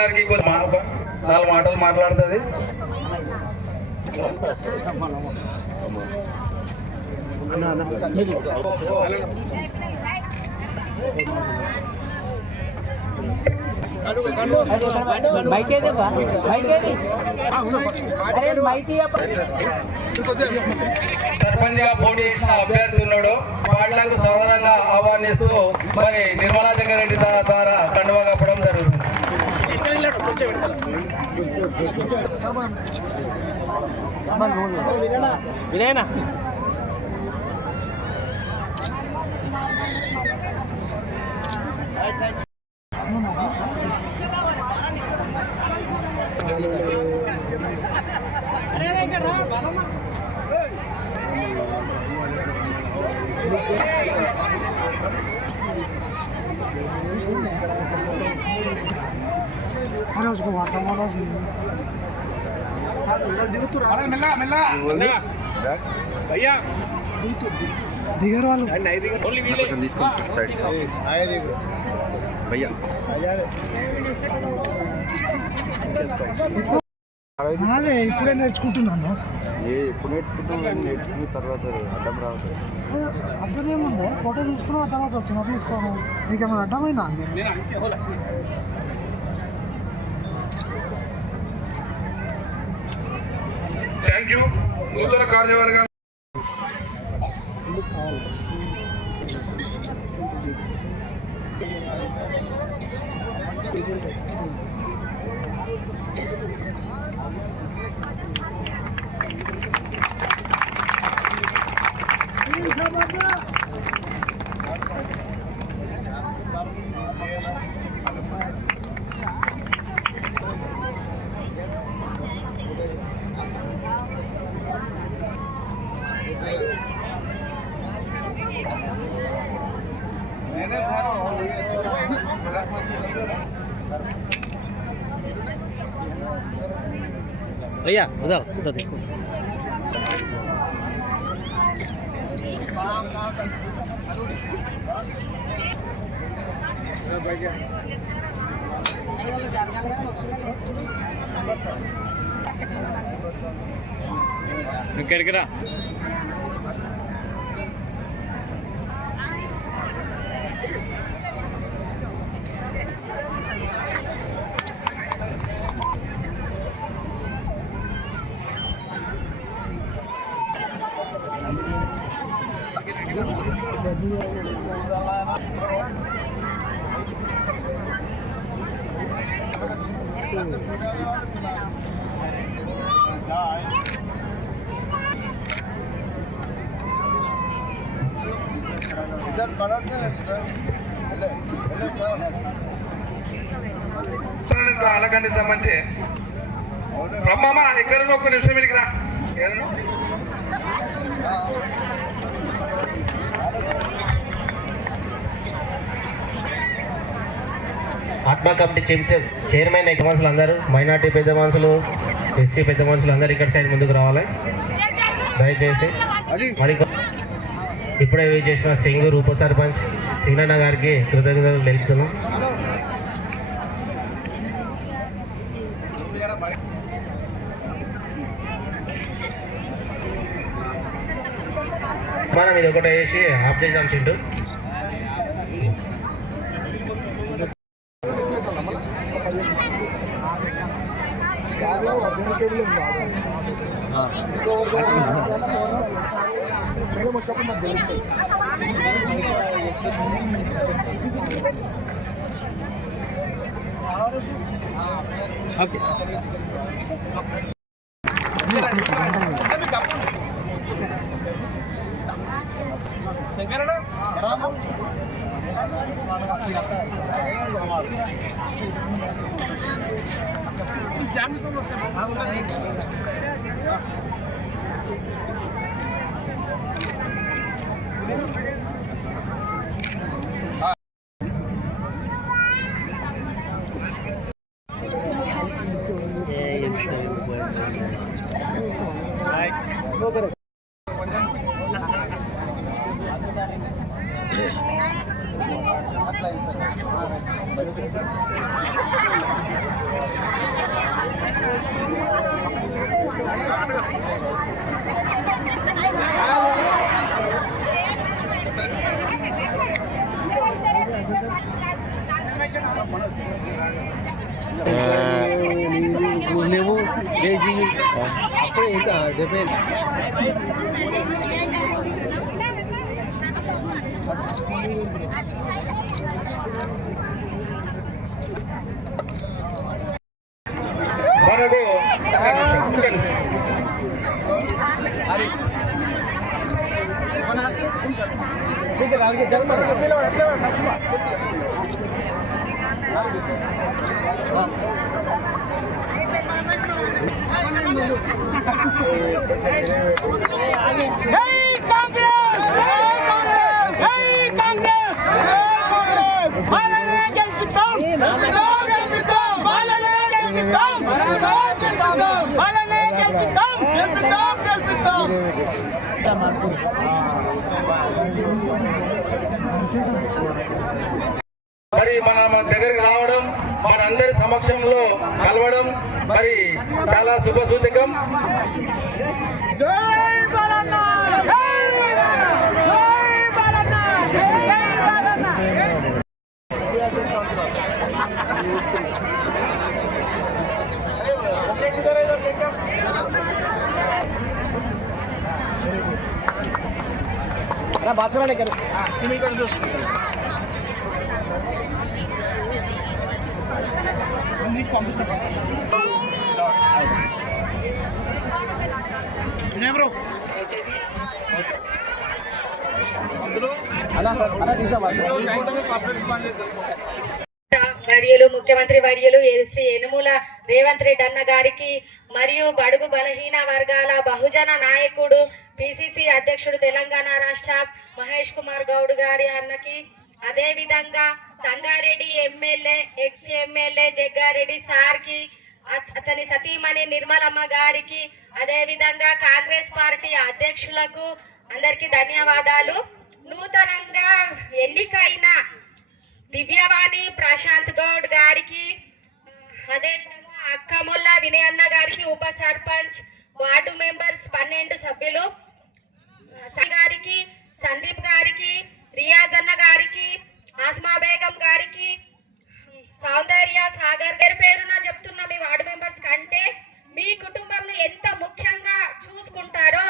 గారికి నాలుగు మాటలు మాట్లాడుతుంది. సర్పంచ్ గా పోటీ చేసిన అభ్యర్థి ఉన్నాడు. వాళ్లకు సాధారణంగా ఆహ్వానిస్తూ మరి నిర్మలా జగ్గారెడ్డి ద్వారా కండువా కప్పడం జరుగుతుంది. వినయనా దిగారు వాళ్ళు అదే ఇప్పుడే నేర్చుకుంటున్నాను. ఎప్పుడు నేర్చుకున్న తర్వాత అడ్డం రావచ్చు. అర్థం ఏముంది, ఫోటో తీసుకున్న తర్వాత వచ్చిన తీసుకోను. మీకు ఏమైనా అడ్డమైనా? Thank you. నూతన కార్యవర్గం भैया उधर उधर देखो. ఇక్కడికిరా. అలగండిస్తామంటే బ్రహ్మమ్మ ఎక్కడో ఒక్క నిమిషం ఇడికి రా. ఆత్మ కమిటీ చైర్మన్ పెద్ద మనుషులు అందరూ, మైనార్టీ పెద్ద మనుషులు, ఎస్సీ పెద్ద మనుషులు అందరూ ఇక్కడ సైడ్ ముందుకు రావాలి దయచేసి. మరి ఇప్పుడే చేసిన సింగూరు ఉప సర్పంచ్ సింగన్న గారికి కృతజ్ఞతలు తెలుపుతున్నాం. మనం ఇది ఒకటి వేసి ఆఫ్ చేద్దాం చింటూ. మనకు మరి మన దగ్గరికి రావడం, మనందరి సమక్షంలో కలవడం మరి చాలా శుభ సూచకం. వర్యులు ముఖ్యమంత్రి వర్యులు శ్రీ యనుమల రేవంత్ రెడ్డి అన్న గారికి మరియు బడుగు బలహీన వర్గాల బహుజన నాయకుడు పిసిసి అధ్యక్షుడు తెలంగాణ రాష్ట్ర మహేష్ కుమార్ గౌడ్ గారి అన్నకి, అదే విధంగా Sangareddy MLA ex MLA Jaggareddy sir కి, అతని సతీమణి నిర్మలమ్మ గారికి, అదే విధంగా కాంగ్రెస్ పార్టీ అధ్యక్షులకు అందరికి ధన్యవాదాలు. నూతనంగా ఎన్నికైన దివ్యవాణి ప్రశాంత్ గౌడ్ గారికి, అదే విధంగా అక్కముల్ల వినయన్న గారికి, ఉప సర్పంచ్, వార్డు మెంబర్స్ 12 సభ్యులు గారికి, సందీప్ గారికి, రియాజ్ అన్న గారికి, ఆస్మా బేగం గారికి, సౌందర్య సాగర్ గారి పేరున చెప్తున్న మీ వార్డు మెంబర్స్ కంటే మీ కుటుంబంను ఎంత ముఖ్యంగా చూసుకుంటారో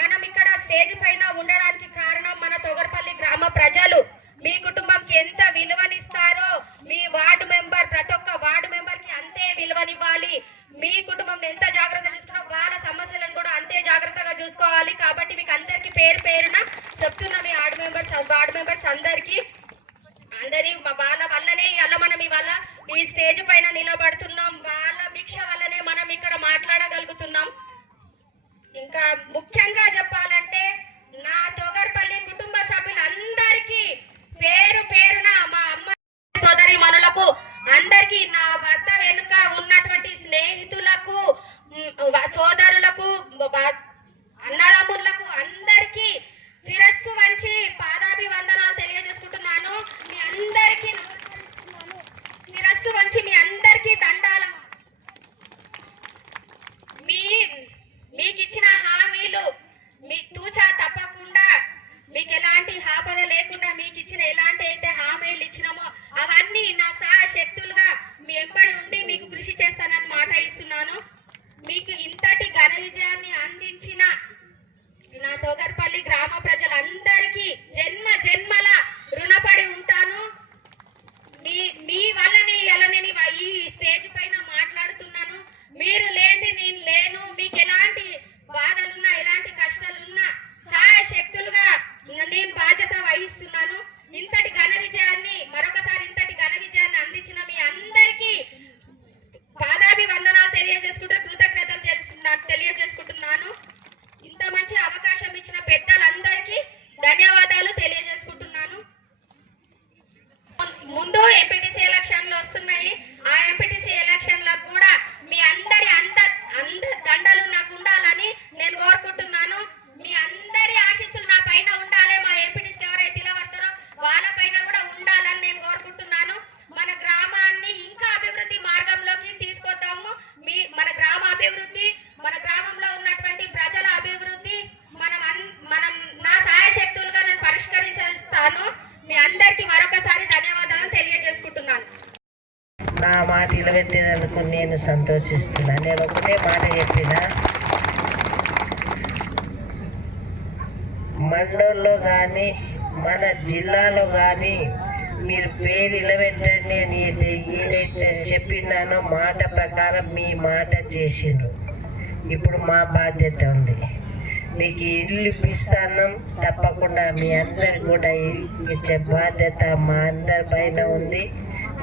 మనం ఇక్కడ స్టేజ్ పైన ఉండడానికి కారణం మన తొగర్పల్లి గ్రామ ప్రజలు. మీ కుటుంబంకి ఎంత విలువనిస్తారో మీ వార్డు మెంబర్, ప్రతి ఒక్క వార్డు మెంబర్ కి అంతే విలువనివ్వాలి. మీ కుటుంబం ఎంత జాగ్రత్త చూసుకున్నారో వాళ్ళ సమస్యలను కూడా అంతే జాగ్రత్తగా చూసుకోవాలి. కాబట్టి మీకు అందరికి పేరు పేరున చెప్తున్నా మీ వార్డు మెంబర్స్ అందరికి వాళ్ళ వల్లనే అలా మనం ఇవాళ ఈ స్టేజ్ పైన నిలబడుతున్నాం. వాళ్ళ భిక్ష వల్లనే మనం ఇక్కడ మాట్లాడగలుగుతున్నాం. ఇంకా ముఖ్యంగా చెప్పాలంటే నా తొగర్పల్లి కుటుంబ సభ్యులందరికీ పేరు పేరున, మా అమ్మ సోదరి మనులకు అందరికీ, నా భర్త వెనుక ఉన్నటువంటి స్నేహితులకు, సోదరులకు, అన్నదమ్ములకు అందరికీ శిరస్సు వంచి పాదాభివందనాలు తెలియజేసుకుంటున్నాను. మీ అందరికీ శిరస్సు వంచి మీ అందరికీ దండాలు. మీకు ఇచ్చిన హామీలు మీకు తూచా తప్పకుండా, మీకు ఎలాంటి ఆపద లేకుండా మీకు ఇచ్చిన ఎలాంటి అయితే హామీలు ఇచ్చినామో అవన్నీ నా శక్తులుగా మీ ఎంబడి ఉండి మీకు కృషి చేస్తానని మాట ఇస్తున్నాను. మీకు ఇంతటి ఘన విజయాన్ని అందించిన నా తొగర్పల్లి గ్రామ ప్రజలందరికీ జన్మ జన్మల రుణపడి ఉంటాను. మీ వల్లనే ఎలా నేను ఈ స్టేజ్ పైన మాట్లాడుతున్నాను. మీరు లేని నేను లేను. మీకు ఎలాంటి బాధలున్నా, ఎలాంటి కష్టాలున్నా సహాయ శక్తులుగా నేను బాధ్యత వహిస్తున్నాను. ఇంతటి ఘన విజయాన్ని మరొకసారి ఇంతటి ఘన విజయాన్ని అందించిన మీ అందరికీ పాదాభివందనాలు తెలియజేసుకుంటూ కృతజ్ఞతలు తెలియజేసుకుంటున్నాను. ఇంత మంచి అవకాశం ఇచ్చిన పెద్దలందరికీ ధన్యవాదాలు తెలియజేసుకుంటున్నాను. ముందు ఎంపీటీసీ ఎలక్షన్లు వస్తున్నాయి. ఆ ఎంపీటీసీ ఎలక్షన్లకు కూడా మీ అందరి దండలు నాకు ఉండాలని నేను కోరుకుంటున్నాను. మీ అందరి ఆశీస్సులు నా పైన ఉండాలి. మా ఎంపీటీసీ ఎవరైతే నిలబడతారో వాళ్ళ పైన కూడా ఉండాలని నేను కోరుకుంటున్నాను. మన గ్రామాన్ని ఇంకా అభివృద్ధి మార్గంలోకి తీసుకొద్దాము. మన గ్రామ అభివృద్ధి, మన గ్రామంలో ఉన్నటువంటి ప్రజల అభివృద్ధి మనం నా సహాయశక్తులుగా నేను పరిష్కరించేస్తాను. మీ అందరికీ మరొకసారి ధన్యవాదాలు తెలియజేసుకుంటున్నాను. నా మాట నిలబెట్టేందుకు నేను సంతోషిస్తున్నా. నేను ఒకటే మాట చెప్పిన, మండలంలో కానీ మన జిల్లాలో కానీ మీరు పేరు నిలబెట్టండి అని ఏదైతే చెప్పినానో మాట ప్రకారం మీ మాట చేసిండ్రు. ఇప్పుడు మా బాధ్యత ఉంది, మీకు ఇల్లు ఇప్పిస్తాను. తప్పకుండా మీ అందరు కూడా ఇల్లు ఇచ్చే బాధ్యత మా అందరి పైన ఉంది.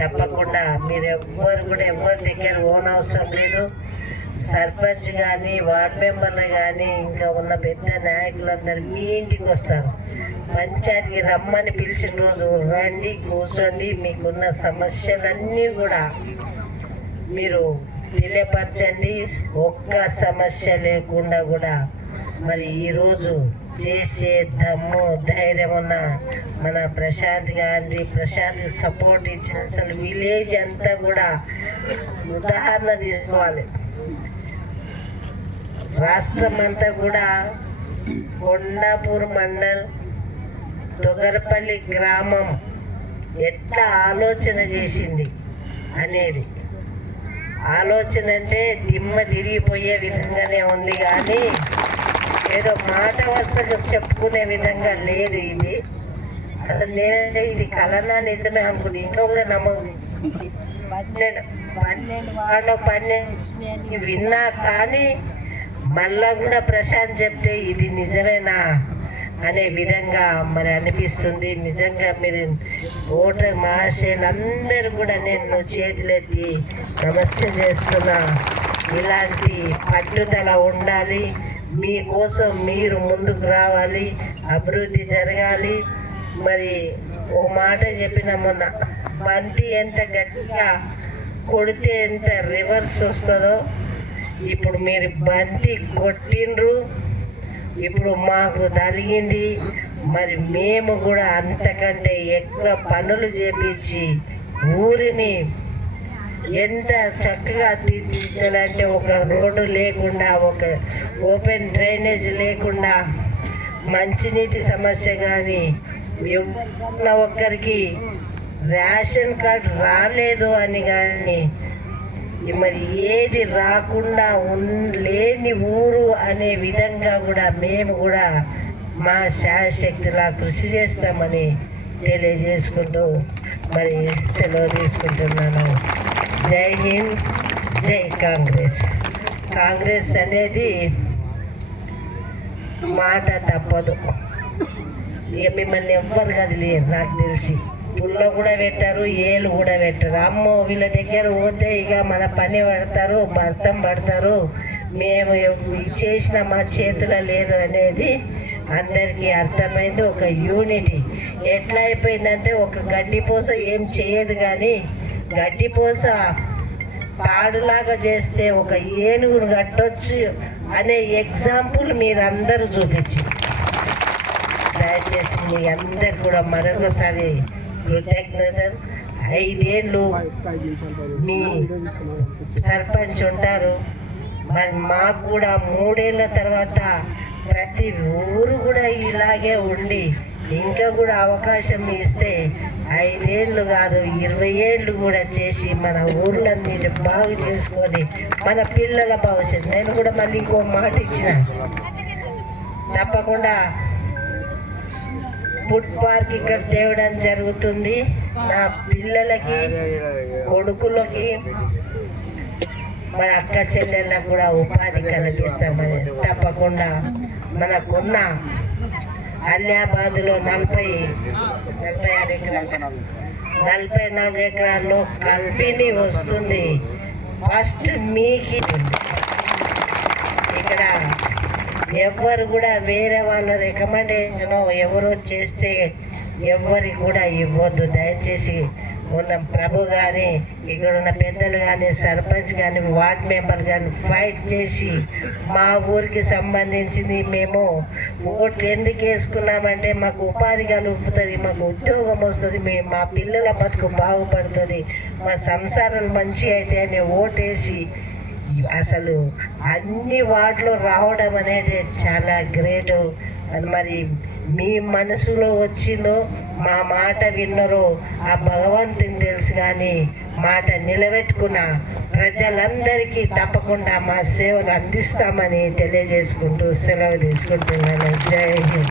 తప్పకుండా మీరు ఎవరి దగ్గర ఓన్ అవసరం లేదు. సర్పంచ్ కానీ వార్డ్ మెంబర్లు కానీ ఇంకా ఉన్న పెద్ద నాయకులందరూ మీ ఇంటికి వస్తారు. పంచాయతీకి రమ్మని పిలిచిన రోజు రండి, కూర్చోండి. మీకున్న సమస్యలన్నీ కూడా మీరు తెలియపరచండి. ఒక్క సమస్య లేకుండా కూడా మరి ఈరోజు చేసే దమ్ము ధైర్యం ఉన్న మన ప్రశాంత్ గారి సపోర్ట్ ఇచ్చిన అసలు విలేజ్ అంతా కూడా ఉదాహరణ తీసుకోవాలి. రాష్ట్రం అంతా కూడా కొండాపూర్ మండల్ తొగరపల్లి గ్రామం ఎట్లా ఆలోచన చేసింది అనేది ఆలోచన అంటే దిమ్మ తిరిగిపోయే విధంగానే ఉంది, కానీ ఏదో మాట వరుసగా చెప్పుకునే విధంగా లేదు. ఇది అసలు నేనంటే ఇది కలనా నిజమే అనుకుని ఇంకా కూడా నమ్మకం 12 విన్నా, కానీ మళ్ళా కూడా ప్రశాంత్ చెప్తే ఇది నిజమేనా అనే విధంగా మరి అనిపిస్తుంది. నిజంగా మీరు ఓటర్ మహాశయులందరూ కూడా నేను చేతులెత్తి నమస్తే చేస్తున్నా. ఇలాంటి పట్టుదల ఉండాలి, మీకోసం మీరు ముందుకు రావాలి, అభివృద్ధి జరగాలి. మరి ఓ మాట చెప్పిన మొన్న, బంతి ఎంత గట్టిగా కొడితే ఎంత రివర్స్ వస్తుందో ఇప్పుడు మీరు బంతి కొట్టిండ్రు, ఇప్పుడు మాకు తగిలింది. మరి మేము కూడా అంతకంటే ఎక్కువ పనులు చేపించి ఊరిని ఎంత చక్కగా తీర్చిదిద్దాలంటే ఒక రోడ్డు లేకుండా, ఒక ఓపెన్ డ్రైనేజ్ లేకుండా, మంచినీటి సమస్య కానీ, ఎవరిన ఒక్కరికి రేషన్ కార్డు రాలేదు అని కానీ, మరి ఏది రాకుండా లేని ఊరు అనే విధంగా కూడా మేము కూడా మా శాయశక్తిలా కృషి చేస్తామని తెలియజేసుకుంటూ మరి సెలవు తీసుకుంటున్నాను. జై హింద్, జై కాంగ్రెస్. కాంగ్రెస్ అనేది మాట తప్పదు. ఇక మిమ్మల్ని ఎవ్వరు కదిలేరు, నాకు తెలిసి పుల్ల కూడా పెట్టారు, ఏలు కూడా పెట్టారు. అమ్మో వీళ్ళ దగ్గర పోతే ఇక మన పని పడతారు, భర్తం పడతారు, మేము చేసిన మా చేతిలో లేదు అనేది అందరికీ అర్థమైంది. ఒక యూనిటీ ఎట్లా అయిపోయిందంటే, ఒక గడ్డిపోస ఏం చేయదు, కానీ గడ్డిపోస తాడులాగా చేస్తే ఒక ఏనుగును కట్టొచ్చు అనే ఎగ్జాంపుల్ మీరందరూ చూపించి, దయచేసి మీ అందరు కూడా మరొకసారి కృతజ్ఞతలు. 5 ఏళ్ళు మీ సర్పంచ్ ఉంటారు, మరి మాకు కూడా 3 ఏళ్ళ తర్వాత ప్రతి ఊరు కూడా ఇలాగే ఉండి ఇంకా కూడా అవకాశం ఇస్తే 5 ఏళ్ళు కాదు 20 ఏళ్ళు కూడా చేసి మన ఊర్లన్నీ బాగు చేసుకొని మన పిల్లల భవిష్యత్తు. నేను కూడా మళ్ళీ ఇంకో మాట ఇచ్చిన, తప్పకుండా ఫుడ్ పార్క్ ఇక్కడ తేవడం జరుగుతుంది. నా పిల్లలకి, కొడుకులకి, మన అక్క చెల్లెళ్ళకు కూడా ఉపాధి కలిగిస్తామని తప్పకుండా మనకున్న అలియాబాద్లో 44 ఎకరాల్లో కంపెనీ వస్తుంది. ఫస్ట్ మీకు ఇక్కడ ఎవ్వరు కూడా వేరే వాళ్ళ రికమెండేషన్ ఎవరో చేస్తే ఎవ్వరికి కూడా ఇవ్వద్దు. దయచేసి ఉన్న ప్రభు కానీ, ఇక్కడ ఉన్న పెద్దలు కానీ, సర్పంచ్ కానీ, వార్డ్ మెంబర్ కానీ ఫైట్ చేసి మా ఊరికి సంబంధించింది మేము ఓట్లు ఎందుకు వేసుకున్నామంటే మాకు ఉపాధి కలుగుతుంది, మాకు ఉద్యోగం వస్తుంది, మా పిల్లల బతుకు బాగుపడుతుంది, మా సంసారాలు మంచి అయితే అని ఓటేసి అసలు అన్ని వార్డులో రావడం అనేది చాలా గ్రేటు. మరి మీ మనసులో వచ్చిందో మా మాట విన్నరో ఆ భగవంతుని తెలుసు, కానీ మాట నిలబెట్టుకున్న ప్రజలందరికీ తప్పకుండా మా సేవలు అందిస్తామని తెలియజేసుకుంటూ సెలవు తీసుకుంటున్నాను. జై హింద్.